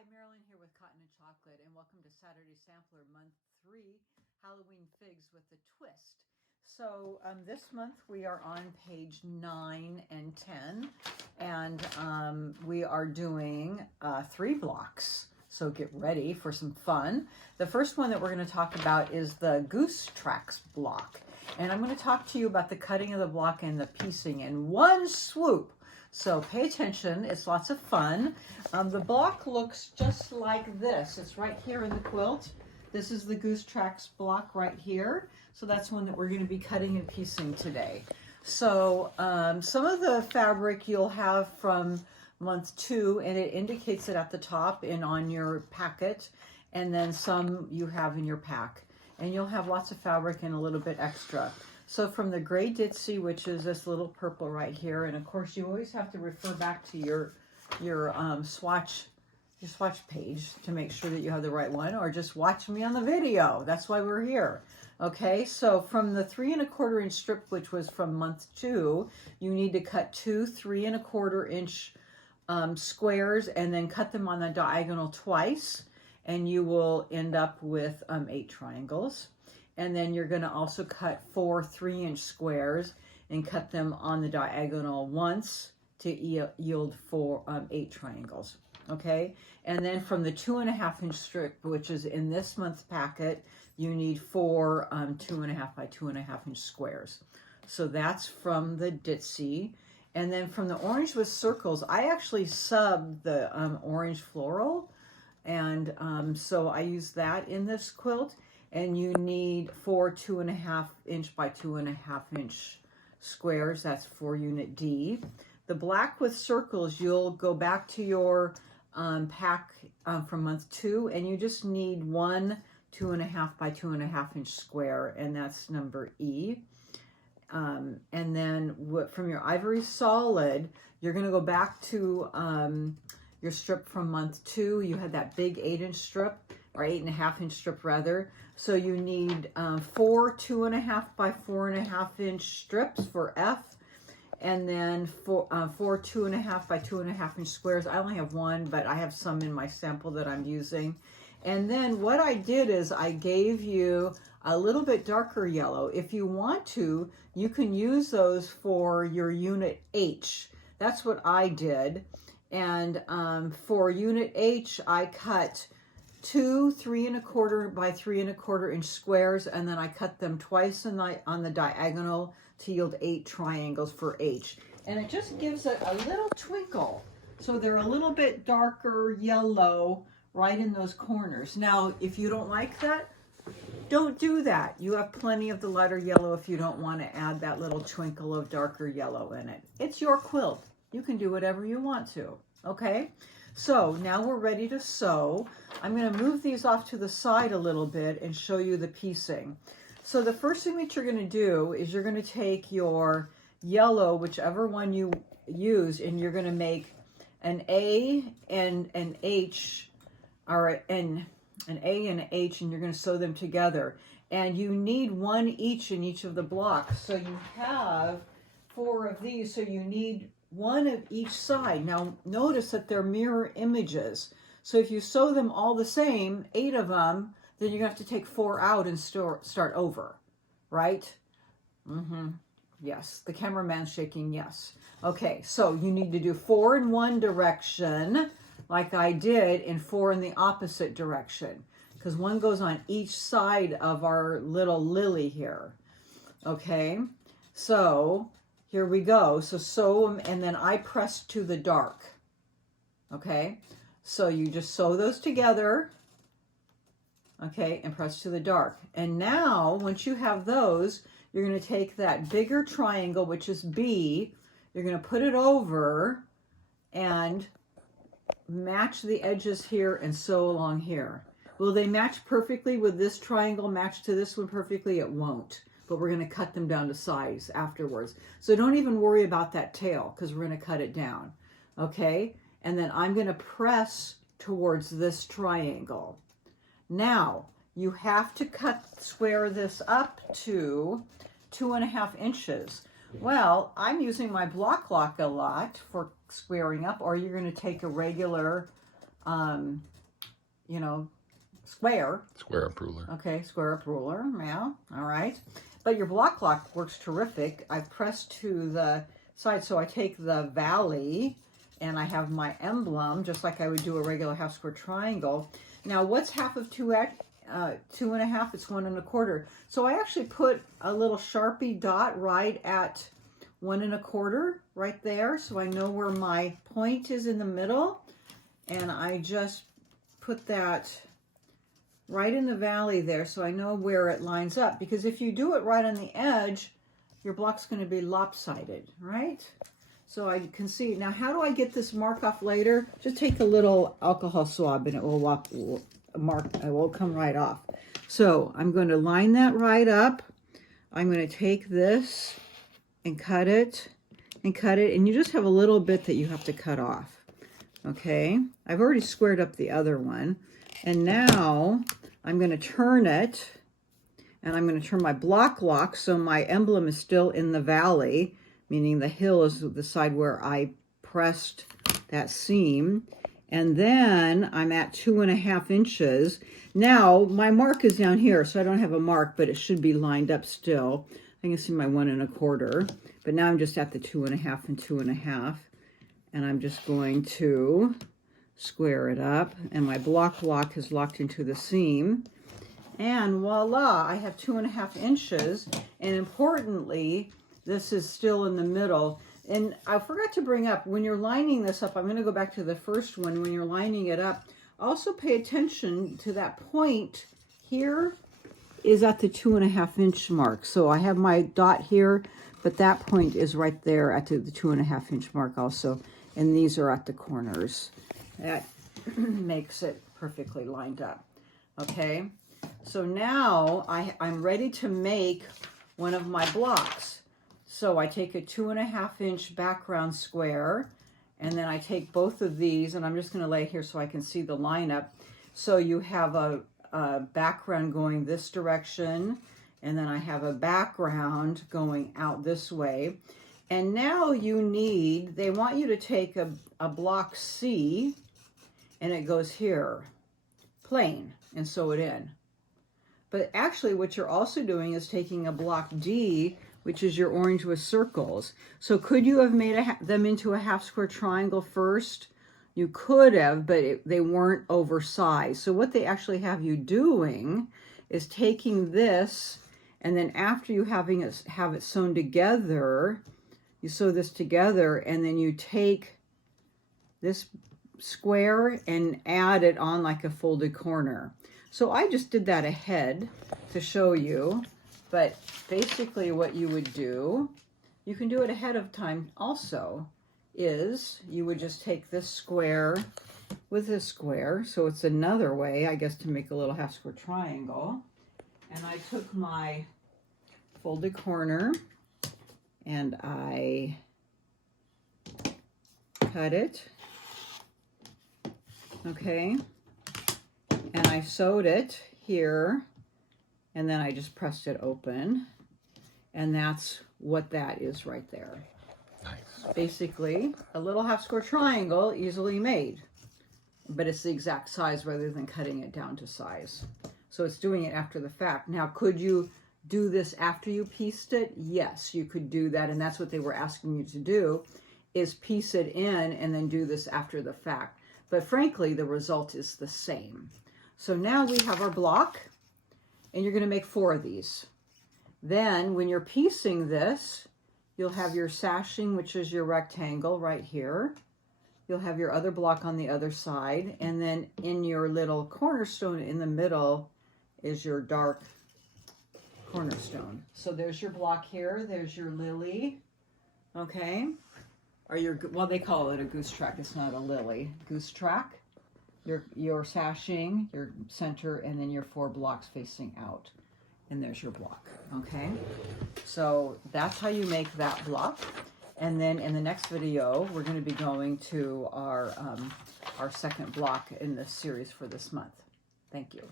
Hi, Marilyn here with Cotton and Chocolate, and welcome to Saturday Sampler Month 3, Halloween Figs with a Twist. So this month we are on page 9 and 10, and we are doing 3 blocks. So get ready for some fun. The first one that we're going to talk about is the Goose Tracks block. And I'm going to talk to you about the cutting of the block and the piecing in one swoop. So pay attention, it's lots of fun. The block looks just like this. It's right here in the quilt. This is the Goose Tracks block right here. So that's one that we're going to be cutting and piecing today. So some of the fabric you'll have from month 2, and it indicates it at the top and on your packet, and then some you have in your pack. And you'll have lots of fabric and a little bit extra. So from the gray ditzy, which is this little purple right here, and of course you always have to refer back to your swatch page to make sure that you have the right one, or just watch me on the video. That's why we're here. Okay, so from the 3 1/4 inch strip, which was from month 2, you need to cut 2 3 1/4 inch squares and then cut them on the diagonal twice, and you will end up with 8 triangles. And then you're going to also cut 4 3 inch squares and cut them on the diagonal once to yield 8 triangles. Okay, and then from the 2 1/2 inch strip, which is in this month's packet, you need 4 2 1/2 by 2 1/2 inch squares. So that's from the ditzy. And then from the orange with circles, I actually subbed the orange floral, and so I use that in this quilt. And you need 4 2 1/2 inch by 2 1/2 inch squares. That's for unit D. The black with circles, you'll go back to your pack from month 2, and you just need 1 2 1/2 by 2 1/2 inch square, and that's number E. And then from your ivory solid, you're going to go back to your strip from month 2. You had that big 8 inch strip, or 8 1/2 inch strip rather. So you need 4 2 1/2 by 4 1/2 inch strips for F, and then 4 2 1/2 by 2 1/2 inch squares. I only have one, but I have some in my sample that I'm using. And then what I did is I gave you a little bit darker yellow. If you want to, you can use those for your unit H. That's what I did. And for unit H, I cut 2 3 1/4 by 3 1/4 inch squares, and then I cut them twice on the diagonal to yield 8 triangles for H. And it just gives it a little twinkle. So they're a little bit darker yellow right in those corners. Now, if you don't like that, don't do that. You have plenty of the lighter yellow if you don't want to add that little twinkle of darker yellow in it. It's your quilt. You can do whatever you want to. Okay? So now we're ready to sew. I'm going to move these off to the side a little bit and show you the piecing. So the first thing that you're going to do is you're going to take your yellow, whichever one you use, and you're going to make an A and an H, or an A and an H, and you're going to sew them together. And you need 1 each in each of the blocks. So you have 4 of these, so you need 1 of each side. Now notice that they're mirror images. So if you sew them all the same, 8 of them, then you're going to have to take 4 out and start over, right? Yes, the cameraman's shaking yes. Okay, so you need to do 4 in one direction, like I did, and 4 in the opposite direction, because one goes on each side of our little lily here. Okay, so here we go. So sew them, and then I press to the dark. Okay, so you just sew those together, okay, and press to the dark. And now, once you have those, you're going to take that bigger triangle, which is B, you're going to put it over and match the edges here and sew along here. Will they match perfectly? With this triangle match to this one perfectly? It won't. But we're going to cut them down to size afterwards. So don't even worry about that tail, because we're going to cut it down. Okay? And then I'm going to press towards this triangle. Now, you have to square this up to 2 1/2 inches. Well, I'm using my block lock a lot for squaring up, or you're going to take a regular you know, square. Square up ruler. Okay, square up ruler, yeah, all right. But your block lock works terrific. I've pressed to the side, so I take the valley and I have my emblem, just like I would do a regular half square triangle. Now, what's half of 2x? 2.5, it's 1 1/4. So I actually put a little Sharpie dot right at 1 1/4 right there, so I know where my point is in the middle, and I just put that right in the valley there, so I know where it lines up, because if you do it right on the edge, your block's going to be lopsided, right? So I can see. Now, how do I get this mark off later? Just take a little alcohol swab and it will it will come right off. So I'm going to line that right up. I'm going to take this and cut it, and you just have a little bit that you have to cut off. Okay, I've already squared up the other one, and now I'm going to turn it, and I'm going to turn my block lock so my emblem is still in the valley, meaning the hill is the side where I pressed that seam. And then I'm at 2.5 inches. Now my mark is down here, so I don't have a mark, but it should be lined up still. I can see my 1 1/4, but now I'm just at the 2.5 and 2.5, and I'm just going to square it up, and my block lock is locked into the seam, and voila, I have 2.5 inches. And importantly, this is still in the middle. And I forgot to bring up, when you're lining this up, I'm going to go back to the first one. When you're lining it up, also pay attention to that point here is at the 2.5 inch mark. So I have my dot here, but that point is right there at the 2.5 inch mark also. And these are at the corners. That makes it perfectly lined up. Okay, so now I'm ready to make one of my blocks. So I take a 2.5 inch background square, and then I take both of these, and I'm just going to lay it here so I can see the lineup. So you have a background going this direction, and then I have a background going out this way. And now they want you to take a block C, and it goes here, plain, and sew it in. But actually what you're also doing is taking a block D, which is your orange with circles. So could you have made them into a half square triangle first? You could have, but they weren't oversized. So what they actually have you doing is taking this, and then after you have it sewn together, you sew this together, and then you take this square and add it on like a folded corner. So I just did that ahead to show you. But basically what you would do, you can do it ahead of time also, is you would just take this square with this square. So it's another way, I guess, to make a little half square triangle. And I took my folded corner and I cut it. Okay. And I sewed it here. And then I just pressed it open, and that's what that is right there. Nice. Basically, a little half square triangle, easily made, but it's the exact size rather than cutting it down to size. So it's doing it after the fact. Now, could you do this after you pieced it? Yes, you could do that, and that's what they were asking you to do, is piece it in and then do this after the fact. But frankly, the result is the same. So now we have our block. And you're going to make 4 of these. Then when you're piecing this, you'll have your sashing, which is your rectangle right here. You'll have your other block on the other side. And then in your little cornerstone in the middle is your dark cornerstone. So there's your block here. There's your lily. Okay. Or well, they call it a goose track. It's not a lily. Goose track. Your sashing, your center, and then your 4 blocks facing out. And there's your block, okay? So that's how you make that block. And then in the next video, we're going to be going to our second block in this series for this month. Thank you.